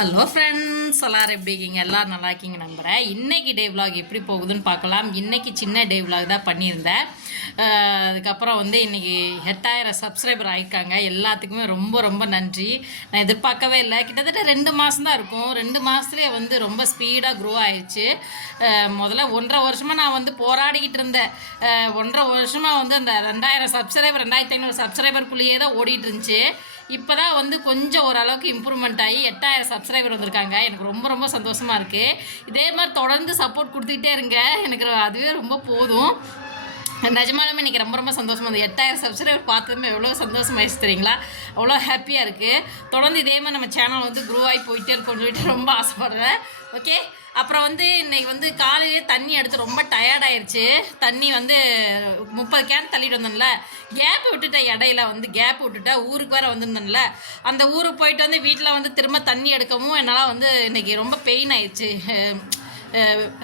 Hello friends எல்லாரும் எப்படி இருக்கீங்க? எல்லோரும் நல்லா இருக்கீங்க நம்புகிறேன் இன்னைக்கு டே விலாக் எப்படி போகுதுன்னு பார்க்கலாம். இன்னைக்கு சின்ன டே விலாக் தான் பண்ணியிருந்தேன். அதுக்கப்புறம் வந்து இன்னைக்கு எட்டாயிரம் சப்ஸ்கிரைபர் ஆகிருக்காங்க எல்லாத்துக்குமே ரொம்ப ரொம்ப நன்றி. நான் எதிர்பார்க்கவே இல்லை. கிட்டத்தட்ட ரெண்டு மாதம் தான் இருக்கும். ரெண்டு மாதத்துலேயே வந்து ரொம்ப ஸ்பீடாக க்ரோ ஆயிடுச்சு முதல்ல ஒன்றரை வருஷமாக நான் வந்து போராடிக்கிட்டு இருந்தேன். ஒன்றரை வருஷமாக வந்து அந்த ரெண்டாயிரம் சப்ஸ்கிரைபர் ரெண்டாயிரத்தி ஐநூறு சப்ஸ்கிரைபருக்குள்ளேயே தான் ஓடிட்டு இருந்துச்சு. இப்போ தான் வந்து கொஞ்சம் ஓரளவுக்கு இம்ப்ரூவ்மெண்ட் ஆகி எட்டாயிரம் சப்ஸ்கிரைபர் வந்திருக்காங்க. எனக்கு ரொம்ப ரொம்ப சந்தோஷமாக இருக்குது இதே மாதிரி தொடர்ந்து சப்போர்ட் கொடுத்துக்கிட்டே இருங்க. எனக்கு அதுவே ரொம்ப போதும். நிஜமானமே இன்றைக்கி ரொம்ப ரொம்ப சந்தோஷமாக இருந்தது. எட்டாயிரம் சப்ஸ்கிரைபர் பார்த்ததுமே எவ்வளோ சந்தோஷமாயிடுச்சு தெரியுங்களா? அவ்வளோ ஹாப்பியாக இருக்குது தொடர்ந்து இதே மாதிரி நம்ம சேனல் வந்து குரோ ஆகி போயிட்டே இருக்கோம்னு சொல்லிட்டு ரொம்ப ஆசைப்படுறேன். ஓகே அப்புறம் வந்து இன்னைக்கு வந்து காலையிலே தண்ணி எடுத்து ரொம்ப டயர்டாயிருச்சு தண்ணி வந்து முப்பது கேன் தள்ளிட்டு வந்தேன்ல. கேப் விட்டுட்டேன் இடையில வந்து கேப் விட்டுட்டேன் ஊருக்கு வேற வந்திருந்தேன்ல. அந்த ஊருக்கு போயிட்டு வந்து வீட்டில் வந்து திரும்ப தண்ணி எடுக்கவும் என்னால் வந்து இன்னைக்கு ரொம்ப பெயின் ஆயிடுச்சு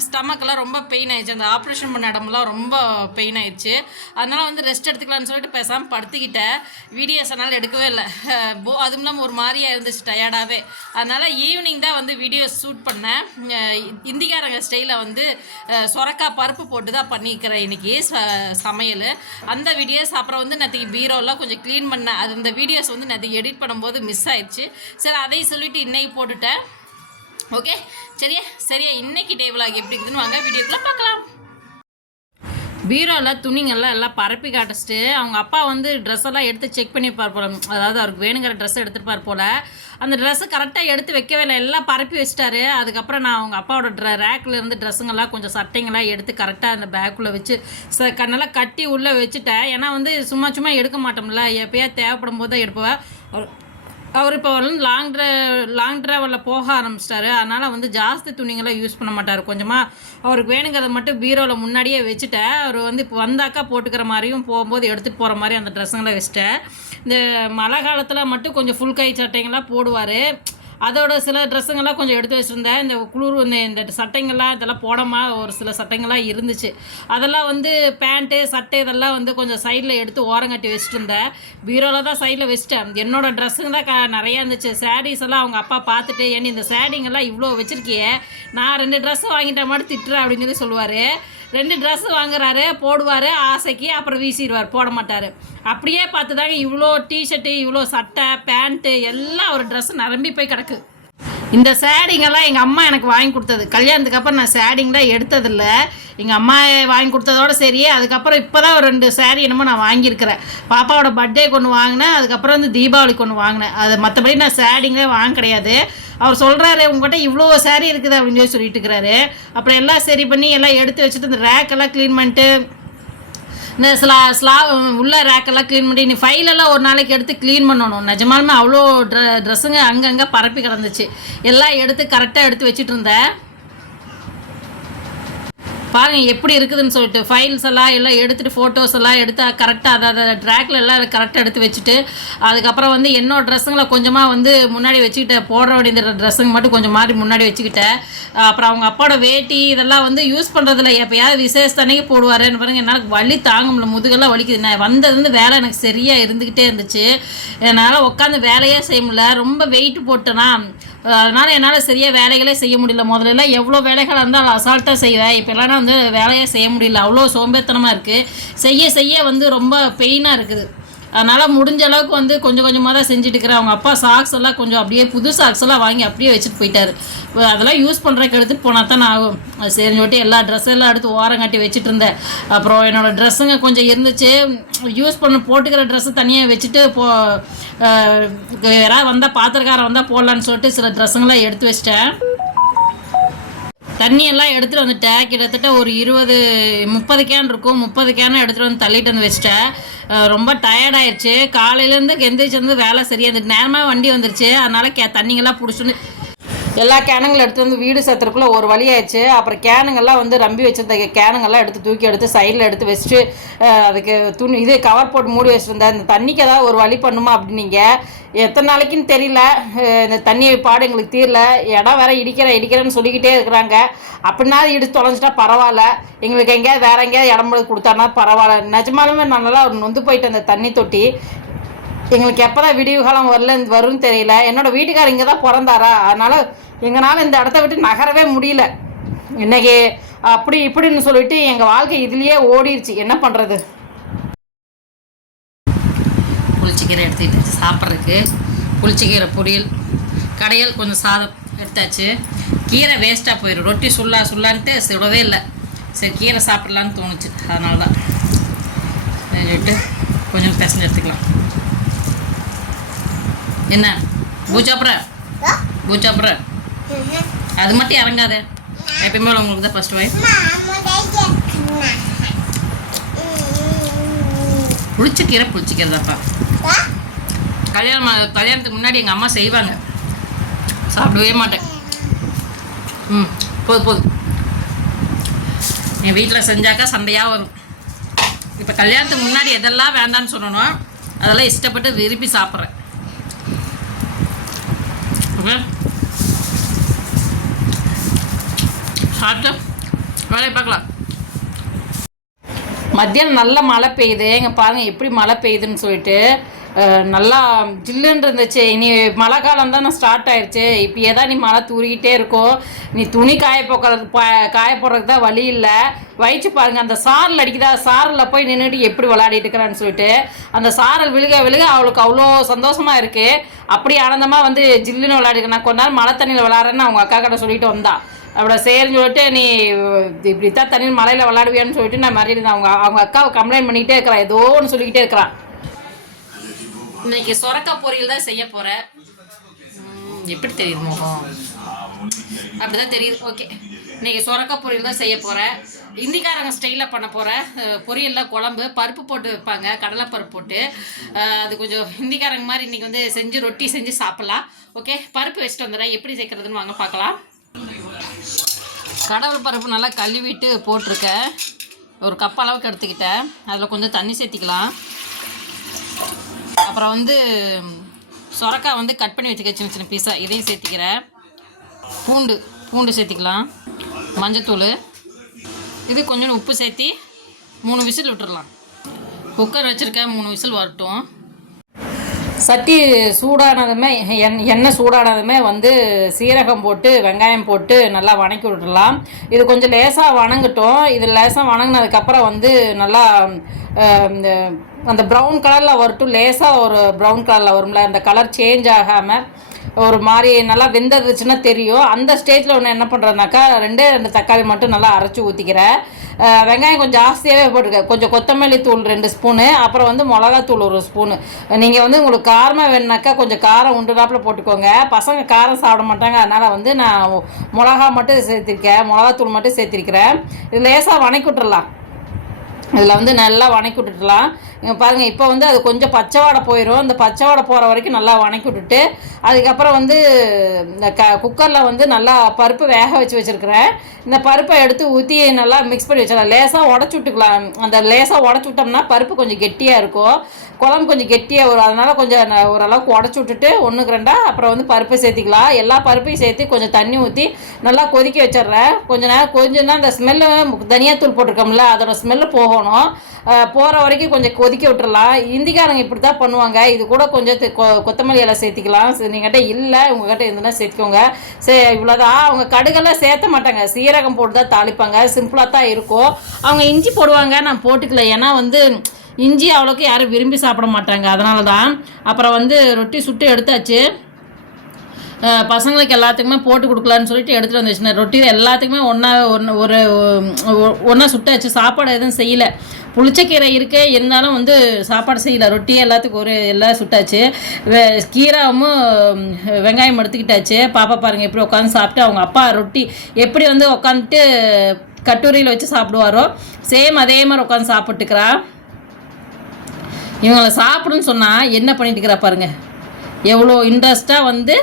ஸ்டமக்கெல்லாம் ரொம்ப பெயின் ஆயிடுச்சு. அந்த ஆப்ரேஷன் பண்ண இடம்லாம் ரொம்ப பெயின் ஆயிடுச்சு. அதனால் வந்து ரெஸ்ட் எடுத்துக்கலாம்னு சொல்லிட்டு பேசாமல் படுத்துக்கிட்டேன். வீடியோஸ் அதனால் எடுக்கவே இல்லை. போ அதுவும் இல்லாமல் ஒரு மாதிரியாக இருந்துச்சு டயர்டாகவே அதனால் ஈவினிங் தான் வந்து வீடியோஸ் ஷூட் பண்ணேன். இந்திக்காரங்க ஸ்டைலில் வந்து சொரக்கா சொரக்காய் பருப்பு போட்டு தான் பண்ணிக்கிறேன் இன்னைக்கு ச சமையல். அந்த வீடியோஸ் அப்புறம் வந்து நேற்றுக்கு பீரோலாம் கொஞ்சம் க்ளீன் பண்ணேன். அது அந்த வீடியோஸ் வந்து நேற்றுக்கு எடிட் பண்ணும்போது மிஸ் ஆயிடுச்சு. சரி அதையும் சொல்லிவிட்டு இன்னைக்கு போட்டுட்டேன். ஓகே? சரியா? சரியா. இன்னைக்கு டேபிளாக எப்படி இருக்குதுன்னு வாங்க வீடியோக்குள்ள பார்க்கலாம். பீரோவில் துணிங்கள்லாம் எல்லாம் பரப்பி காட்டிச்சிட்டு அவங்க அப்பா வந்து ட்ரெஸ் எல்லாம் எடுத்து செக் பண்ணிப்பார் போல. அதாவது அவருக்கு வேணுங்கிற ட்ரெஸ் எடுத்துருப்பார் போல. அந்த ட்ரெஸ்ஸை கரெக்டாக எடுத்து வைக்கவே இல்லை. எல்லாம் பரப்பி வச்சிட்டாரு. அதுக்கப்புறம் நான் அவங்க அப்பாவோட ட்ர ரேக்கில் இருந்து ட்ரெஸ்ஸுங்கெல்லாம் கொஞ்சம் சட்டைங்கெல்லாம் எடுத்து கரெக்டாக அந்த பேக்குள்ளே வச்சு ச கண்ணெல்லாம் நல்லா கட்டி உள்ளே வச்சுட்டேன். ஏன்னா வந்து சும்மா சும்மா எடுக்க மாட்டோம்ல. எப்போயா தேவைப்படும் போது தான் எடுப்பேன். அவர் இப்போ வந்து லாங் ட்ரா லாங் ட்ராவலில் போக ஆரம்பிச்சிட்டாரு. அதனால் வந்து ஜாஸ்தி துணிங்களை யூஸ் பண்ண மாட்டார். கொஞ்சமாக அவருக்கு வேணுங்கிறத மட்டும் பீரோவில் முன்னாடியே வச்சுட்டேன் அவர் வந்து இப்போ வந்தாக்கா போட்டுக்கிற மாதிரியும் போகும்போது எடுத்துகிட்டு போகிற மாதிரி அந்த ட்ரெஸ்ஸுங்களை வச்சுட்டேன் இந்த மழை காலத்தில் மட்டும் கொஞ்சம் ஃபுல் கை சட்டைங்கள்லாம் போடுவார். அதோட சில ட்ரெஸ்ஸுங்கெல்லாம் கொஞ்சம் எடுத்து வச்சுருந்தேன். இந்த குளிர் இந்த இந்த சட்டைங்கள்லாம் இதெல்லாம் போடமா ஒரு சில சட்டைங்கள்லாம் இருந்துச்சு. அதெல்லாம் வந்து பேண்ட்டு சட்டை இதெல்லாம் வந்து கொஞ்சம் சைடில் எடுத்து ஓரங்கட்டி வச்சுட்டு இருந்தேன் பீரோவில் தான் சைடில் வச்சுட்டேன். என்னோடய ட்ரெஸ்ஸுங்க தான் க நிறையா இருந்துச்சு. சாரீஸ் எல்லாம் அவங்க அப்பா பார்த்துட்டு ஏன் இந்த சாரீங்கெல்லாம் இவ்வளோ வச்சுருக்கியே? நான் ரெண்டு ட்ரெஸ்ஸு வாங்கிட்ட மாதிரி திட்டுறேன் அப்படின்னு சொல்லி சொல்லுவார். ரெண்டு ட்ரெஸ்ஸு வாங்குறாரு போடுவார் ஆசைக்கு அப்புறம் வீசிடுவார் போட மாட்டார். அப்படியே பார்த்து தாங்க இவ்வளோ டிஷர்ட்டு இவ்வளோ சட்டை பேண்ட்டு எல்லாம் ஒரு ட்ரெஸ் நிரம்பி போய் கிடக்கு. இந்த சேடிங்கெல்லாம் எங்கள் அம்மா எனக்கு வாங்கி கொடுத்தது. கல்யாணத்துக்கு அப்புறம் நான் சேடிங்லாம் எடுத்ததில்ல. எங்கள் அம்மா வாங்கி கொடுத்ததோட சரி அதுக்கப்புறம் இப்போ தான் ஒரு ரெண்டு சேரீ என்னமோ நான் வாங்கியிருக்கிறேன். பாப்பாவோட பர்த்டே கொண்டு வாங்கினேன் அதுக்கப்புறம் வந்து தீபாவளிக்கு ஒன்று வாங்கினேன். அது மற்றபடி நான் சேடிங்களே வாங்க கிடையாது. அவர் சொல்கிறாரு உங்கள்கிட்ட இவ்வளோ சேரீ இருக்குது அப்படின்னு சொல்லி சொல்லிட்டு இருக்கிறாரு. அப்புறம் எல்லாம் சரி பண்ணி எல்லாம் எடுத்து வச்சுட்டு இந்த ரேக்கெல்லாம் க்ளீன் பண்ணிட்டு இந்த ஸ்லா ஸ்லா உள்ள ரேக்கெல்லாம் க்ளீன் பண்ணி நீ ஃபைலெல்லாம் ஒரு நாளைக்கு எடுத்து க்ளீன் பண்ணணும். நிஜமாலுமே அவ்வளோ ட்ரெ ட்ரெஸ்ஸுங்க அங்கங்கே பரப்பி கிடந்துச்சு. எல்லாம் எடுத்து கரெக்டாக எடுத்து வச்சுட்டு இருந்தேன் பாருங்க எப்படி இருக்குதுன்னு சொல்லிட்டு ஃபைல்ஸ் எல்லாம் எல்லாம் எடுத்துட்டு ஃபோட்டோஸ் எல்லாம் எடுத்து கரெக்டாக அதை அதை ட்ராக்ல எல்லாம் கரெக்டாக எடுத்து வச்சுட்டு அதுக்கப்புறம் வந்து என்னோட ட்ரெஸ்ஸுங்களை கொஞ்சமாக வந்து முன்னாடி வச்சுக்கிட்டேன். போட வேண்டிய ட்ரெஸ்ஸுங்க மட்டும் கொஞ்சம் மாதிரி முன்னாடி வச்சுக்கிட்டேன். அப்புறம் அவங்க அப்பாவோட வேட்டி இதெல்லாம் வந்து யூஸ் பண்ணுறதில்ல எப்போயாவது விசேஷத்தனைக்கு போடுவாருன்னு பாருங்க என்னால் வலி தாங்க முடியல. முதுகெல்லாம் வலிக்குது. நான் வந்ததுலேருந்து வேலை எனக்கு சரியாக இருந்துக்கிட்டே இருந்துச்சு. என்னால் உட்காந்து வேலையே செய்ய முடியல. ரொம்ப வெயிட் போட்டேன்னா அதனால் என்னால் சரியாக வேலைகளே செய்ய முடியல. முதல்ல எல்லாம் எவ்வளோ வேலைகள் இருந்தால் அசால்ட்டாக செய்வேன். இப்போ இல்லைன்னா வந்து வேலையே செய்ய முடியல. அவ்வளோ சோம்பேறித்தனமாக இருக்குது செய்ய செய்ய வந்து ரொம்ப பெயினாக இருக்குது. அதனால் முடிஞ்ச அளவுக்கு வந்து கொஞ்சம் கொஞ்சமாக தான் செஞ்சுட்டு இருக்கிறேன் அவங்க அப்பா சாக்ஸ் எல்லாம் கொஞ்சம் அப்படியே புது சாக்ஸ் எல்லாம் வாங்கி அப்படியே வச்சுட்டு போயிட்டாரு. அதெல்லாம் யூஸ் பண்ணுறக்கு எடுத்துட்டு போனால் தான் ஆகும். அது சரின்னு சொல்லிட்டு எல்லா ட்ரெஸ் எல்லாம் எடுத்து ஓரம் கட்டி வச்சுட்டு இருந்தேன். அப்புறம் என்னோடய ட்ரெஸ்ஸுங்க கொஞ்சம் இருந்துச்சு. யூஸ் பண்ண போட்டுக்கிற ட்ரெஸ்ஸு தனியாக வச்சுட்டு போ யாராவது வந்தால் பாத்திரக்காரன் வந்தால் போடலான்னு சொல்லிட்டு சில ட்ரெஸ்ஸுங்களாம் எடுத்து வச்சிட்டேன். தண்ணியெல்லாம் எடுத்துகிட்டு வந்துட்டேன். கிட்டத்தட்ட ஒரு இருபது முப்பது கேன் இருக்கும். முப்பது கேனை எடுத்துகிட்டு வந்து தள்ளிட்டு வந்து வச்சிட்டேன். ரொம்ப டயர்டாயிருச்சு காலையிலேருந்து எந்திரிச்சிருந்து வேலை சரியாக இருந்துச்சு நேரமாக வண்டி வந்துருச்சு. அதனால் கே தண்ணிங்கெல்லாம் பிடிச்சிட்டு எல்லா கேனுங்களும் எடுத்து வந்து வீடு சேர்த்துறதுக்குள்ள ஒரு வழியாயிடுச்சு. அப்புறம் கேனுங்கெல்லாம் வந்து ரம்பி வச்சிருந்த கேனுங்கெல்லாம் எடுத்து தூக்கி எடுத்து சைடில் எடுத்து வச்சுட்டு அதுக்கு துணி இது கவர் போட்டு மூடி வச்சுருந்தேன். இந்த தண்ணிக்கு ஏதாவது ஒரு வழி பண்ணுமா அப்படின்னீங்க. எத்தனை நாளைக்குன்னு தெரியல. இந்த தண்ணி பாடு எங்களுக்கு தீரல. இடம் வேற இடிக்கிறேன் இடிக்கிறேன்னு சொல்லிக்கிட்டே இருக்கிறாங்க. அப்படின்னா இடிச்சு தொலைஞ்சிட்டா பரவாயில்ல. எங்களுக்கு எங்கேயாவது வேற எங்கேயாவது இடம் கொடுத்தானா பரவாயில்ல. நிஜமாலுமே நான் நல்லா நொந்து போயிட்டேன் அந்த தண்ணி தொட்டி. எங்களுக்கு எப்போ தான் விடிவு காலம் வரல வரும்னு தெரியல. என்னோட வீட்டுக்கார் இங்கே தான் பிறந்தாரா? அதனால் எங்களால் இந்த இடத்த விட்டு நகரவே முடியல. இன்னைக்கு அப்படி இப்படின்னு சொல்லிட்டு எங்கள் வாழ்க்கை இதுலேயே ஓடிடுச்சு என்ன பண்ணுறது புளிச்சிக்கீரை எடுத்துக்கிட்டு சாப்பிட்றதுக்கு. புளிச்சிக்கீரை பொரியல் கடையில் கொஞ்சம் சாதம் எடுத்தாச்சு. கீரை வேஸ்ட்டாக போயிடும் ரொட்டி சுல்லா சுல்லான்ட்டு சுடவே இல்லை. சரி கீரை சாப்பிட்லான்னு தோணுச்சு. அதனால தான் சொல்லிட்டு கொஞ்சம் பிசைஞ்சு எடுத்துக்கலாம். என்ன? பூச்சாப்புற பூச்சாப்புற அது மட்டும் இறங்காத. எப்பயுமே உங்களுக்கு தான் ஃபர்ஸ்ட் வாய் புளிச்சக்கீரை புளிச்சக்கீரை தான்ப்பா கல்யாணம் கல்யாணத்துக்கு முன்னாடி எங்கள் அம்மா செய்வாங்க. சாப்பிடவே மாட்டேன். ம் போது போது. என் வீட்டில் செஞ்சாக்கா சண்டையாக வரும். இப்போ கல்யாணத்துக்கு முன்னாடி எதெல்லாம் வேண்டான்னு சொல்லணும் அதெல்லாம் இஷ்டப்பட்டு விரும்பி சாப்பிட்றேன். ஓகே சாப்பிட்டு வேலையை பார்க்கலாம். மத்தியானம் நல்ல மழை பெய்யுது. இங்கே பாருங்கள் எப்படி மழை பெய்யுதுன்னு சொல்லிட்டு நல்லா ஜில்லுன்னு இருந்துச்சு. இனி மழை காலம் தான் ஸ்டார்ட் ஆயிடுச்சு இப்போயே தான் நீ மழை தூரிக்கிட்டே இருக்கோ நீ துணி காய போக்குறது காய போடுறதுக்கு தான் வழி இல்லை. வயிற்று பாருங்க அந்த சாரல் அடிக்குதா? சாரலில் போய் நின்றுட்டு எப்படி விளையாடிட்டு இருக்கிறான்னு சொல்லிட்டு அந்த சாரல் விழுக விழுக அவளுக்கு அவ்வளோ சந்தோஷமாக இருக்கு. அப்படி ஆனந்தமாக வந்து ஜில்லுன்னு விளையாடிக்க நான் கொஞ்ச நாள் மழை தண்ணியில் விளாட்றேன்னு அவங்க அக்கா கிட்ட சொல்லிட்டு வந்தா. அப்படி சரின்னு சொல்லிட்டு நீ இப்படி தான் தண்ணியில் மலையில் விளாடுவியான்னு சொல்லிட்டு நான் மறுபடியும் அவங்க அவங்க அக்காவை கம்ப்ளைண்ட் பண்ணிக்கிட்டே இருக்கிறான். ஏதோ ஒன்று சொல்லிக்கிட்டே இருக்கிறான். இன்னைக்கு சொரக்கா பொரியல் தான் செய்ய போகிறேன் எப்படி தெரியுது முகம்? அப்படிதான் தெரியுது. ஓகே. இன்னைக்கு சொரக்கா பொரியல் தான் செய்ய போகிறேன் இந்திக்காரங்க ஸ்டைலில் பண்ண போகிறேன் பொரியலில் குழம்பு பருப்பு போட்டு வைப்பாங்க கடலைப்பருப்பு போட்டு. அது கொஞ்சம் ஹிந்திக்காரங்க மாதிரி இன்னைக்கு வந்து செஞ்சு ரொட்டி செஞ்சு சாப்பிட்லாம். ஓகே. பருப்பு வச்சுட்டு வந்துடுறேன். எப்படி சேர்க்குறதுன்னு வாங்க பார்க்கலாம். கடவுள் பருப்பு நல்லா கழுவிட்டு போட்டிருக்கேன். ஒரு கப் அளவுக்கு எடுத்துக்கிட்டேன். அதில் கொஞ்சம் தண்ணி சேர்த்திக்கலாம். அப்புறம் வந்து சொரக்காய் வந்து கட் பண்ணி வச்சுக்க சின்ன சின்ன பீஸாக இதையும் சேர்த்திக்கிறேன். பூண்டு பூண்டு சேர்த்திக்கலாம். மஞ்சத்தூள். இது கொஞ்சம் உப்பு சேர்த்தி மூணு விசில் விட்டுறலாம். குக்கர் வச்சுருக்கேன் மூணு விசில் வரட்டும். சட்டி சூடானதுமே எண் எண்ணெய் சூடானதுமே வந்து சீரகம் போட்டு வெங்காயம் போட்டு நல்லா வணக்கி விட்டுடலாம். இது கொஞ்சம் லேசாக வணங்கட்டும். இது லேசாக வணங்கினதுக்கப்புறம் வந்து நல்லா இந்த அந்த ப்ரௌன் கலரில் வரட்டும். லேசாக ஒரு ப்ரௌன் கலரில் வரும்ல. அந்த கலர் சேஞ்ச் ஆகாமல் ஒரு மாதிரி நல்லா வெந்ததுச்சுன்னா தெரியும். அந்த ஸ்டேஜில் ஒன்று என்ன பண்ணுறதுனாக்கா ரெண்டே ரெண்டு தக்காளி மட்டும் நல்லா அரைச்சி ஊற்றிக்கிறேன் வெங்காயம் கொஞ்சம் ஜாஸ்தியாகவே போட்டிருக்கேன் கொஞ்சம் கொத்தமல்லி தூள் ரெண்டு ஸ்பூனு அப்புறம் வந்து மிளகாத்தூள் ஒரு ஸ்பூனு. நீங்கள் வந்து உங்களுக்கு காரமாக வேணுனாக்கா கொஞ்சம் காரம் உண்டுனாப்பில் போட்டுக்கோங்க. பசங்க காரம் சாப்பிட மாட்டாங்க அதனால் வந்து நான் மிளகா மட்டும் சேர்த்திருக்கேன். மிளகாத்தூள் மட்டும் சேர்த்திருக்கிறேன். இது லேசாக வணக்கி விட்டுறலாம் இதில் வந்து நல்லா வணக்கி விட்டுடலாம் இங்கே பாருங்கள் இப்போ வந்து அது கொஞ்சம் பச்சை வாடை போயிடும் இந்த பச்சை வாடை போகிற வரைக்கும் நல்லா வணக்கி விட்டுட்டு அதுக்கப்புறம் வந்து இந்த க குக்கரில் வந்து நல்லா பருப்பு வேக வச்சு வச்சுருக்கிறேன். இந்த பருப்பை எடுத்து ஊற்றி நல்லா மிக்ஸ் பண்ணி வச்சிடலாம். லேசாக உடச்சி விட்டுக்கலாம். அந்த லேசாக உடச்சி விட்டோம்னா பருப்பு கொஞ்சம் கெட்டியாக இருக்கும். குழம்பு கொஞ்சம் கெட்டியாக வரும். அதனால் கொஞ்சம் ஓரளவுக்கு உடச்சி விட்டுட்டு ஒன்றுக்கு ரெண்டா அப்புறம் வந்து பருப்பை சேர்த்திக்கலாம். எல்லா பருப்பையும் சேர்த்து கொஞ்சம் தண்ணி ஊற்றி நல்லா கொதிக்க வச்சிடுறேன். கொஞ்ச நேரம் கொஞ்சம் தான் அந்த ஸ்மெல்லு தனியாத்தூள் போட்டிருக்கோம்ல அதோட ஸ்மெல்லு போகும். போகணும். போகிற வரைக்கும் கொஞ்சம் கொதிக்க விட்டுறலாம். இந்திக்காரங்க இப்படி தான் பண்ணுவாங்க. இது கூட கொஞ்சம் கொ- கொத்தமல்லி இலை சேர்த்திக்கலாம். நீங்கள்கிட்ட இல்லை உங்ககிட்ட இருந்துன்னா சேர்த்துக்கோங்க. சரி இவ்வளோதான் அவங்க கடுகெல்லாம் சேர்த்த மாட்டாங்க. சீரகம் போட்டு தான் தாளிப்பாங்க. சிம்பிளாக தான் இருக்கும். அவங்க இஞ்சி போடுவாங்க. நான் போட்டுக்கல. ஏன்னா வந்து இஞ்சி அவ்வளோக்கு யாரும் விரும்பி சாப்பிட மாட்டாங்க. அதனால தான் அப்புறம் வந்து ரொட்டி சுட்டு எடுத்தாச்சு. பசங்களுக்கு எல்லாத்துக்குமே போட்டு கொடுக்கலான்னு சொல்லிட்டு எடுத்துகிட்டு வந்துச்சு. ரொட்டி எல்லாத்துக்குமே ஒன்றா ஒன்று ஒரு ஒன்றா சுட்டாச்சு. சாப்பாடு எதுவும் செய்யலை. புளிச்சக்கீரை இருக்கு இருந்தாலும் வந்து சாப்பாடு செய்யல. ரொட்டி எல்லாத்துக்கும் ஒரு எல்லாம் சுட்டாச்சு. கீராவும் வெங்காயம் எடுத்துக்கிட்டாச்சு. பாப்பா பாருங்க எப்படி உட்காந்து சாப்பிட்டு அவங்க அப்பா ரொட்டி எப்படி வந்து உட்காந்துட்டு கட்டுரையில் வச்சு சாப்பிடுவாரோ சேம் அதே மாதிரி உட்காந்து சாப்பிட்டுக்கிறா. இவங்களை சாப்பிடுன்னு சொன்னால் என்ன பண்ணிட்டு இருக்கிறா பாருங்கள் எவ்வளோ இன்ட்ரெஸ்ட்டாக வந்து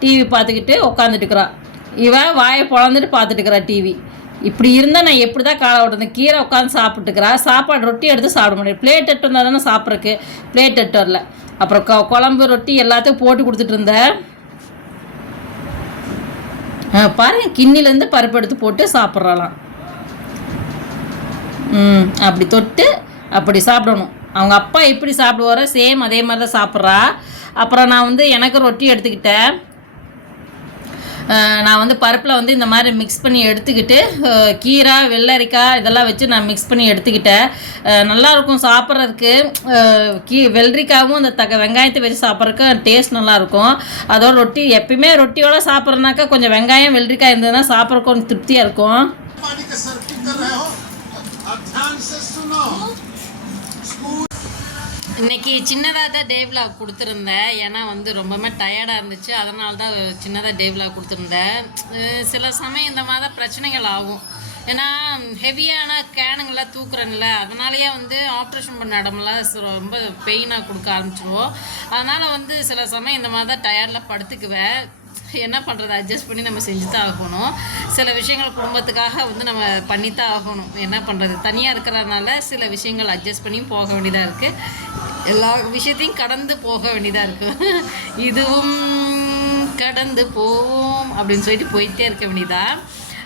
டிவி பார்த்துக்கிட்டு உட்காந்துட்டுக்கிறா இவன் வாயை பொழந்துட்டு பார்த்துட்டுக்கிறா டிவி இப்படி இருந்தால் நான் எப்படி தான் காலை விடுறது கீரை உட்காந்து சாப்பிட்டுக்கிறா. சாப்பாடு ரொட்டி எடுத்து சாப்பிட முடியும் பிளேட் எட்டு வந்தால் தானே சாப்பிட்றக்கு பிளேட் எட்டு வரல. அப்புறம் க குழம்பு ரொட்டி எல்லாத்தையும் போட்டு கொடுத்துட்டு இருந்தேன் ஆ, பாருங்க கிண்ணிலேருந்து பருப்பு எடுத்து போட்டு சாப்பிட்றலாம் ம் அப்படி தொட்டு அப்படி சாப்பிடணும். அவங்க அப்பா எப்படி சாப்பிடுவாரோ சேம் அதே மாதிரி தான் சாப்பிட்றா. அப்புறம் நான் வந்து எனக்கு ரொட்டி எடுத்துக்கிட்டேன். நான் வந்து பருப்பில் வந்து இந்த மாதிரி மிக்ஸ் பண்ணி எடுத்துக்கிட்டு கீரை வெள்ளரிக்காய் இதெல்லாம் வச்சு நான் மிக்ஸ் பண்ணி எடுத்துக்கிட்டேன். நல்லாயிருக்கும் சாப்பிட்றதுக்கு. கீ வெள்ளரிக்காவும் அந்த தக்க வெங்காயத்தை வச்சு சாப்பிட்றதுக்கு டேஸ்ட் நல்லாயிருக்கும். அதோட ரொட்டி எப்பயுமே ரொட்டியோட சாப்பிட்றதுனாக்கா கொஞ்சம் வெங்காயம் வெள்ளரிக்காய் இருந்ததுன்னா சாப்பிட்றதுக்கு கொஞ்சம் திருப்தியாக இருக்கும். இன்னைக்கு சின்னதாக தான் டே vlog கொடுத்துருந்தேன். ஏன்னா வந்து ரொம்பவுமே டயர்டாக இருந்துச்சு. அதனால தான் சின்னதாக டே vlog கொடுத்துருந்தேன். சில சமயம் இந்த மாதிரி பிரச்சனைகள் ஆகும். ஏன்னா ஹெவியான கேனுங்களாம் தூக்குறேன்ல அதனாலேயே வந்து ஆப்ரேஷன் பண்ண இடமெல்லாம் ரொம்ப பெயினாக கொடுக்க ஆரம்பிச்சிருவோம். அதனால் வந்து சில சமயம் இந்த மாதிரி தான் டயர்டில் படுத்துக்குவேன். என்ன பண்ணுறது அட்ஜஸ்ட் பண்ணி நம்ம செஞ்சு தான் ஆகணும். சில விஷயங்கள் குடும்பத்துக்காக வந்து நம்ம பண்ணி தான் ஆகணும். என்ன பண்ணுறது தனியாக இருக்கிறதுனால சில விஷயங்கள் அட்ஜஸ்ட் பண்ணியும் போக வேண்டியதாக இருக்குது எல்லா விஷயத்தையும் கடந்து போக வேண்டியதாக இருக்குது இதுவும் கடந்து போவோம் அப்படின்னு சொல்லிட்டு போயிட்டே இருக்க வேண்டியதா?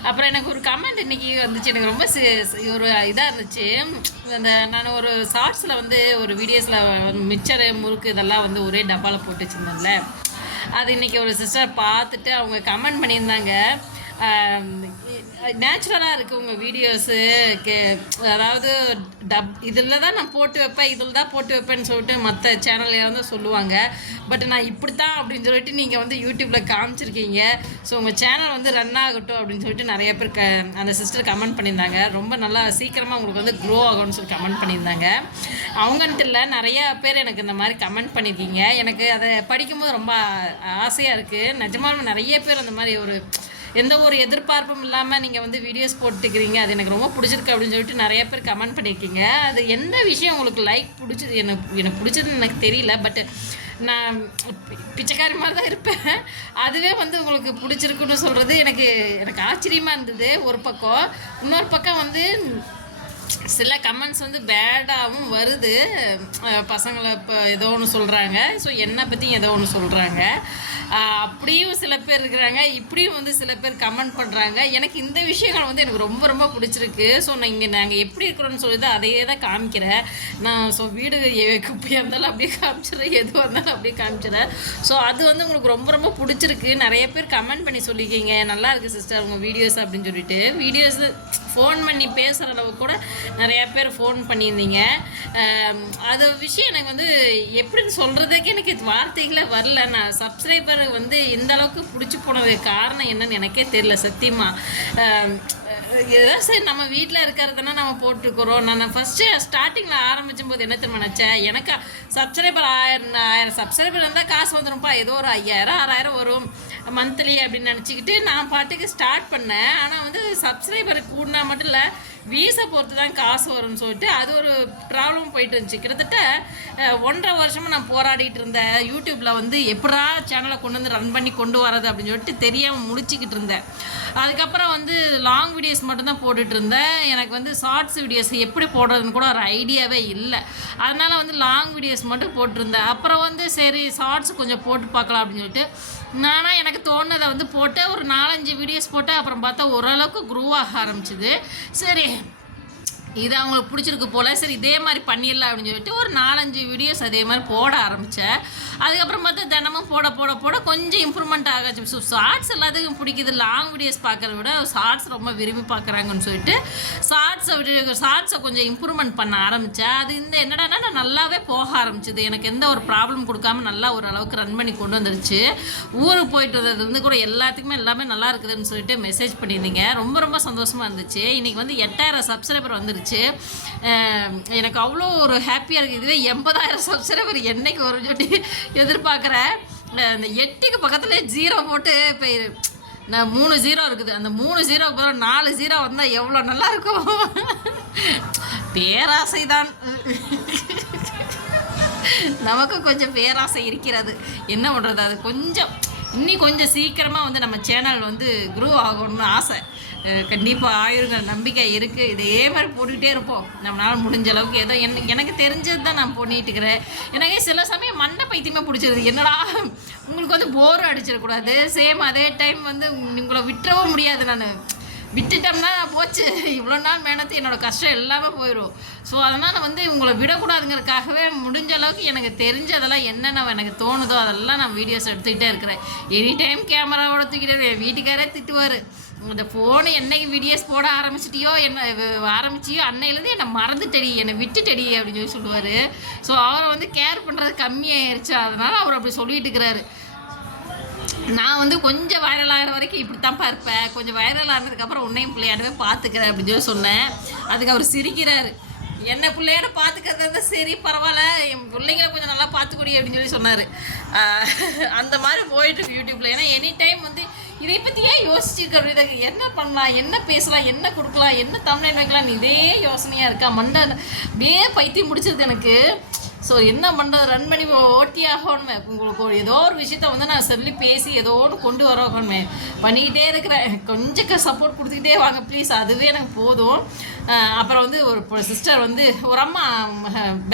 அப்புறம் எனக்கு ஒரு கமெண்ட் இன்றைக்கி வந்துச்சு. எனக்கு ரொம்ப சி- ஒரு இதாக இருந்துச்சு. அந்த நான் ஒரு ஷார்ட்ஸில் வந்து ஒரு வீடியோஸில் மிச்சர் முறுக்கு இதெல்லாம் வந்து ஒரே டப்பாவில் போட்டு வச்சுருந்தேன்ல. அது இன்னைக்கு ஒரு சிஸ்டர் பார்த்துட்டு அவங்க கமெண்ட் பண்ணியிருந்தாங்க. நேச்சுரலாக இருக்குது உங்கள் வீடியோஸு கே அதாவது டப் இதில் தான் நான் போட்டு வைப்பேன் இதில் தான் போட்டு வைப்பேன்னு சொல்லிட்டு மற்ற சேனலில் வந்து சொல்லுவாங்க. பட் நான் இப்படி தான் அப்படின்னு சொல்லிட்டு நீங்கள் வந்து யூடியூப்பில் காமிச்சிருக்கீங்க. ஸோ உங்கள் சேனல் வந்து ரன் ஆகட்டும் அப்படின்னு சொல்லிட்டு நிறைய பேர் க அந்த சிஸ்டர் கமெண்ட் பண்ணியிருந்தாங்க. ரொம்ப நல்லா சீக்கிரமாக உங்களுக்கு வந்து க்ரோ ஆகும்னு சொல்லி கமெண்ட் பண்ணியிருந்தாங்க. அவங்கன்ட்டு இல்லை நிறையா பேர் எனக்கு இந்த மாதிரி கமெண்ட் பண்ணியிருக்கீங்க. எனக்கு அதை படிக்கும்போது ரொம்ப ஆசையாக இருக்குது நிஜமாலும் நிறைய பேர் அந்த மாதிரி ஒரு எந்த ஒரு எதிர்பார்ப்பும் இல்லாமல் நீங்கள் வந்து வீடியோஸ் போட்டுக்கிறீங்க. அது எனக்கு ரொம்ப பிடிச்சிருக்கு அப்படின்னு சொல்லிட்டு நிறைய பேர் கமெண்ட் பண்ணியிருக்கீங்க. அது எந்த விஷயம் உங்களுக்கு லைக் பிடிச்சது? எனக்கு எனக்கு பிடிச்சதுன்னு எனக்கு தெரியல. பட் நான் பிச்சைக்காரி மாதிரி தான் இருப்பேன். அதுவே வந்து உங்களுக்கு பிடிச்சிருக்குன்னு சொல்கிறது எனக்கு எனக்கு ஆச்சரியமாக இருந்தது. ஒரு பக்கம். இன்னொரு பக்கம் வந்து சில கமெண்ட்ஸ் வந்து பேடாகவும் வருது. பசங்களை இப்போ ஏதோ ஒன்று சொல்கிறாங்க ஸோ என்னை பற்றியும் ஏதோ ஒன்று சொல்கிறாங்க அப்படியும் சில பேர் இருக்கிறாங்க. இப்படியும் வந்து சில பேர் கமெண்ட் பண்ணுறாங்க எனக்கு இந்த விஷயங்கள் வந்து எனக்கு ரொம்ப ரொம்ப பிடிச்சிருக்கு. ஸோ நான் இங்கே நாங்கள் எப்படி இருக்கிறோன்னு சொல்லி தான் அதையே தான் காமிக்கிறேன். நான் ஸோ வீடு எ- குப்பையாக இருந்தாலும் அப்படியே காமிச்சிடுறேன். எதுவாக இருந்தாலும் அப்படியே காமிச்சிடுறேன். ஸோ அது வந்து உங்களுக்கு ரொம்ப ரொம்ப பிடிச்சிருக்கு. நிறைய பேர் கமெண்ட் பண்ணி சொல்லியிருக்கீங்க. நல்லா இருக்குது சிஸ்டர் உங்கள் வீடியோஸ் அப்படின்னு சொல்லிட்டு. வீடியோஸ் ஃபோன் பண்ணி பேசுகிற அளவு கூட நிறையா பேர் ஃபோன் பண்ணியிருந்தீங்க. அது விஷயம் எனக்கு வந்து எப்படின்னு சொல்கிறதுக்கு எனக்கு வார்த்தைகளே வரல. நான் சப்ஸ்கிரைபர் வந்து இந்த அளவுக்கு பிடிச்சி போனது காரணம் என்னன்னு எனக்கே தெரியல சத்தியமாக ஏதோ சரி நம்ம வீட்டில் இருக்கிறதுனா நம்ம போட்டுருக்குறோம். நான் ஃபஸ்ட்டு ஸ்டார்டிங்கில் ஆரம்பிச்சும் போது என்ன நினச்சேன்? எனக்கு சப்ஸ்கிரைபர் ஆயிரம் ஆயிரம் சப்ஸ்கிரைபர் இருந்தால் காசு வந்துடும்ப்பா ஏதோ ஒரு ஐயாயிரம் ஆறாயிரம் வரும் மந்த்லி அப்படின்னு நினச்சிக்கிட்டு நான் பாட்டுக்கு ஸ்டார்ட் பண்ணேன். ஆனால் வந்து சப்ஸ்கிரைபர் கூடினா மட்டும் இல்லை வீசை பொறுத்து தான் காசு வரும்னு சொல்லிட்டு அது ஒரு ப்ராப்ளம் போயிட்டு இருந்துச்சு. கிட்டத்தட்ட ஒன்றரை வருஷமாக நான் போராடிட்டு இருந்தேன். யூடியூப்பில் வந்து எப்படா சேனலை கொண்டு வந்து ரன் பண்ணி கொண்டு வரது அப்படின்னு சொல்லிட்டு தெரியாமல் முடிச்சுக்கிட்டு இருந்தேன். அதுக்கப்புறம் வந்து லாங் வீடியோஸ் மட்டும்தான் போட்டுட்டு இருந்தேன். எனக்கு வந்து ஷார்ட்ஸ் வீடியோஸ் எப்படி போடுறதுன்னு கூட ஒரு ஐடியாவே இல்லை. அதனால் வந்து லாங் வீடியோஸ் மட்டும் போட்டிருந்தேன் அப்புறம் வந்து சரி ஷார்ட்ஸ் கொஞ்சம் போட்டு பார்க்கலாம் அப்படின்னு சொல்லிட்டு நானாக எனக்கு தோணுனதை வந்து போட்டு ஒரு நாலஞ்சு வீடியோஸ் போட்டு அப்புறம் பார்த்தா ஓரளவுக்கு குரூவாக ஆக சரி இது அவங்களுக்கு பிடிச்சிருக்கு போல. சரி இதே மாதிரி பண்ணிடலாம் அப்படின்னு சொல்லிட்டு ஒரு நாலஞ்சு வீடியோஸ் அதே மாதிரி போட ஆரம்பித்தேன் அதுக்கப்புறம் பார்த்தா தினமும் போட போட போட கொஞ்சம் இம்ப்ரூவ்மெண்ட் ஆகாச்சு ஸோ ஷார்ட்ஸ் எல்லாத்துக்கும் பிடிக்குது. லாங் வீடியோஸ் பார்க்குறத விட ஷார்ட்ஸ் ரொம்ப விரும்பி பார்க்குறாங்கன்னு சொல்லிட்டு ஷார்ட்ஸை விட்டு ஷார்ட்ஸை கொஞ்சம் இம்ப்ரூவ்மெண்ட் பண்ண ஆரம்பித்தேன் அது இந்த என்னடான்னா நான் நல்லாவே போக ஆரம்பிச்சது. எனக்கு எந்த ஒரு ப்ராப்ளம் கொடுக்காம நல்லா ஒரு அளவுக்கு ரன் பண்ணி கொண்டு வந்துருச்சு. ஊருக்கு போயிட்டு வந்தது வந்து கூட எல்லாத்துக்குமே எல்லாமே நல்லா இருக்குதுன்னு சொல்லிட்டு மெசேஜ் பண்ணியிருந்தீங்க. ரொம்ப ரொம்ப சந்தோஷமாக இருந்துச்சு. இன்றைக்கி வந்து எட்டாயிரம் சப்ஸ்கிரைபர் வந்துருச்சு. இருந்துச்சு. எனக்கு அவ்வளோ ஒரு ஹாப்பியாக இருக்குது இதுவே எண்பதாயிரம் சப்ஸ்கிரைபர் என்னைக்கு வரும்னு சொல்லி எதிர்பார்க்குறேன். அந்த எட்டுக்கு பக்கத்துலேயே ஜீரோ போட்டு இப்போ நான் மூணு ஜீரோ இருக்குது. அந்த மூணு ஜீரோ பதில் நாலு ஜீரோ வந்தால் எவ்வளோ நல்லா இருக்கும்? பேராசை தான். நமக்கு கொஞ்சம் பேராசை இருக்கிறது. என்ன பண்ணுறது அது கொஞ்சம் இன்னும் கொஞ்சம் சீக்கிரமாக வந்து நம்ம சேனல் வந்து க்ரோ ஆகணும்னு ஆசை. கண்டிப்பாக ஆயுர்கள் நம்பிக்கை இருக்குது இதே மாதிரி போட்டுக்கிட்டே இருப்போம். நம்மளால் முடிஞ்ச அளவுக்கு ஏதோ என்ன எனக்கு தெரிஞ்சது தான் நான் பண்ணிட்டு இருக்கிறேன் எனக்கு சில சமயம் மண்டை பைத்தியமாக பிடிச்சிருது. என்னடா உங்களுக்கு வந்து போர் அடிச்சிடக்கூடாது. சேம் அதே டைம் வந்து உங்களை விட்டுறவும் முடியாது நான். விட்டுட்டோம்னா போச்சு. இவ்வளோ நாள் மேனத்து என்னோட கஷ்டம் எல்லாமே போயிடும் ஸோ அதனால் வந்து உங்களை விடக்கூடாதுங்கிறதுக்காகவே முடிஞ்ச அளவுக்கு எனக்கு தெரிஞ்சதெல்லாம் என்னென்ன எனக்கு தோணுதோ அதெல்லாம் நான் வீடியோஸ் எடுத்துக்கிட்டே இருக்கிறேன். எனி டைம் கேமராவோட தூக்கிட்டு என் வீட்டுக்காரே திட்டுவார். இந்த ஃபோனு என்னைக்கு வீடியோஸ் போட ஆரம்பிச்சிட்டியோ என்ன ஆரம்பிச்சியோ அன்னையிலேருந்து என்னை மறந்துட்டடி என்னை விட்டுட்டடி அப்படின்னு சொல்லி சொல்லுவார். ஸோ அவரை வந்து கேர் பண்ணுறது கம்மியாயிருச்சு. அதனால் அவர் அப்படி சொல்லிட்டு இருக்கிறாரு. நான் வந்து கொஞ்சம் வைரல் ஆகிற வரைக்கும் இப்படி தான்ப்பா இருப்பேன் கொஞ்சம் வைரல் ஆனதுக்கப்புறம் உன்னையும் பிள்ளையாடவே பார்த்துக்கிறேன் அப்படின்னு சொல்லி சொன்னேன். அதுக்கு அவர் சிரிக்கிறாரு. என்ன பிள்ளையோட பார்த்துக்கிறது இருந்தா சரி பரவாயில்ல. என் பிள்ளைங்களை கொஞ்சம் நல்லா பார்த்துக்கூடி அப்படின்னு சொல்லி சொன்னார். அந்த மாதிரி போயிட்டு இருக்கு யூடியூப்பில் ஏன்னா எனி டைம் வந்து இதை பற்றி ஏன் என்ன பண்ணலாம்? என்ன பேசலாம்? என்ன கொடுக்கலாம்? என்ன தமிழ் வைக்கலாம் இதே யோசனையாக இருக்கா? மண்டை அப்படியே பைத்தியம் முடிச்சிருது எனக்கு. ஸோ என்ன பண்ணுறது ரன் பண்ணி ஓட்டி ஆகணுமே. உங்களுக்கு ஏதோ ஒரு விஷயத்த வந்து நான் சொல்லி பேசி ஏதோ ஒன்று கொண்டு வரணுமே பண்ணிக்கிட்டே இருக்கிறேன். கொஞ்சம் சப்போர்ட் கொடுத்துக்கிட்டே வாங்க ப்ளீஸ் அதுவே எனக்கு போதும். அப்புறம் வந்து ஒரு சிஸ்டர் வந்து ஒரு அம்மா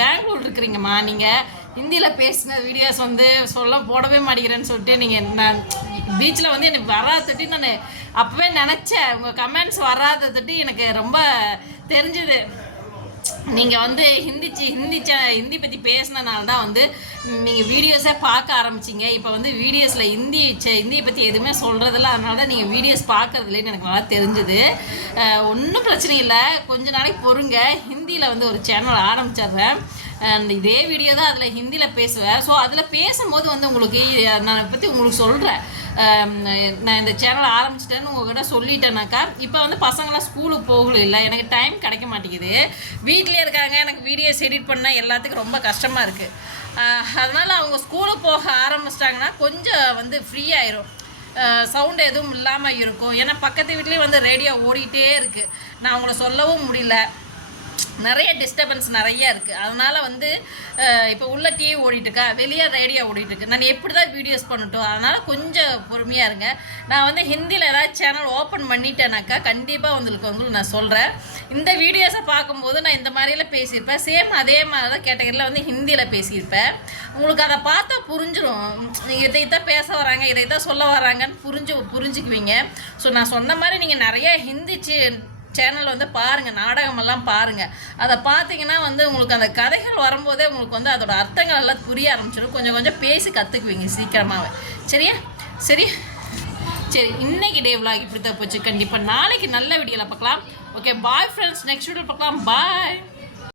பெங்களூர் இருக்கிறீங்கம்மா. நீங்கள் ஹிந்தியில் பேசின வீடியோஸ் வந்து சொல்ல போடவே மாட்டேங்கிறேன்னு சொல்லிட்டு நீங்கள் நான் பீச்சில் வந்து எனக்கு வராதட்டி நான் அப்போவே நினச்சேன். உங்கள் கமெண்ட்ஸ் வராதட்டி எனக்கு ரொம்ப தெரிஞ்சுது. நீங்கள் வந்து ஹிந்தி சி- ஹிந்தி சே ஹிந்தி பற்றி பேசினனால தான் வந்து நீங்கள் வீடியோஸே பார்க்க ஆரம்பிச்சிங்க. இப்போ வந்து வீடியோஸில் ஹிந்தி சே- ஹிந்தியை பற்றி எதுவுமே சொல்கிறதில்ல அதனால தான் நீங்கள் வீடியோஸ் பார்க்குறதுலேன்னு எனக்கு நல்லா தெரிஞ்சுது. ஒன்றும் பிரச்சனை இல்லை. கொஞ்ச நாளைக்கு பொறுங்க. ஹிந்தியில் வந்து ஒரு சேனல் ஆரம்பிச்சிடுறேன். இதே வீடியோ தான் அதில் ஹிந்தியில் பேசுவேன். ஸோ அதில் பேசும்போது வந்து உங்களுக்கு நான் பற்றி உங்களுக்கு சொல்கிறேன் நான் இந்த சேனல் ஆரம்பிச்சிட்டேன்னு உங்ககிட்ட சொல்லிட்டேனாக்கா இப்போ வந்து பசங்களாம் ஸ்கூலுக்கு போகல இல்லை. எனக்கு டைம் கிடைக்க மாட்டேங்குது. வீட்டிலே இருக்காங்க. எனக்கு வீடியோஸ் எடிட் பண்ண எல்லாத்துக்கும் ரொம்ப கஷ்டமாக இருக்குது அதனால் அவங்க ஸ்கூலுக்கு போக ஆரம்பிச்சிட்டாங்கன்னா கொஞ்சம் வந்து ஃப்ரீ ஆயிரும். சவுண்டு எதுவும் இல்லாமல் இருக்கும். ஏன்னா பக்கத்து வீட்லேயும் வந்து ரேடியோ ஓடிக்கிட்டே இருக்குது நான் அவங்கள சொல்லவும் முடியல. நிறைய டிஸ்டர்பன்ஸ் நிறைய இருக்குது அதனால் வந்து இப்போ உள்ள டிவி ஓடிட்டுருக்கா வெளியே ரேடியோ ஓடிட்டுருக்கு நான் எப்படி தான் வீடியோஸ் பண்ணட்டும்? அதனால் கொஞ்சம் பொறுமையாக இருங்க. நான் வந்து ஹிந்தியில் ஏதாவது சேனல் ஓப்பன் பண்ணிட்டேனாக்கா கண்டிப்பாக உங்களுக்கு வந்து நான் சொல்கிறேன் இந்த வீடியோஸை பார்க்கும்போது நான் இந்த மாதிரியெல்லாம் பேசியிருப்பேன். சேம் அதே மாதிரி தான் கேட்டகரியில் வந்து ஹிந்தியில் பேசியிருப்பேன். உங்களுக்கு அதை பார்த்தா புரிஞ்சிடும் இதை தான் பேச வராங்க இதை தான் சொல்ல வராங்கன்னு புரிஞ்சு புரிஞ்சுக்குவீங்க. ஸோ நான் சொன்ன மாதிரி நீங்கள் நிறைய ஹிந்தி சே- சேனல் வந்து பாருங்கள் நாடகமெல்லாம் பாருங்கள் அதை பார்த்தீங்கன்னா வந்து உங்களுக்கு அந்த கதைகள் வரும்போதே உங்களுக்கு வந்து அதோட அர்த்தங்கள் எல்லாம் புரிய ஆரம்பிச்சிடும். கொஞ்சம் கொஞ்சம் பேசி கற்றுக்குவீங்க சீக்கிரமாகவே சரியா? சரி? சரி இன்னைக்கு டே vlog இப்படி தான் போச்சு. கண்டிப்பாக நாளைக்கு நல்ல வீடியோவில் பார்க்கலாம். Okay bye friends next video பார்க்கலாம். பாய்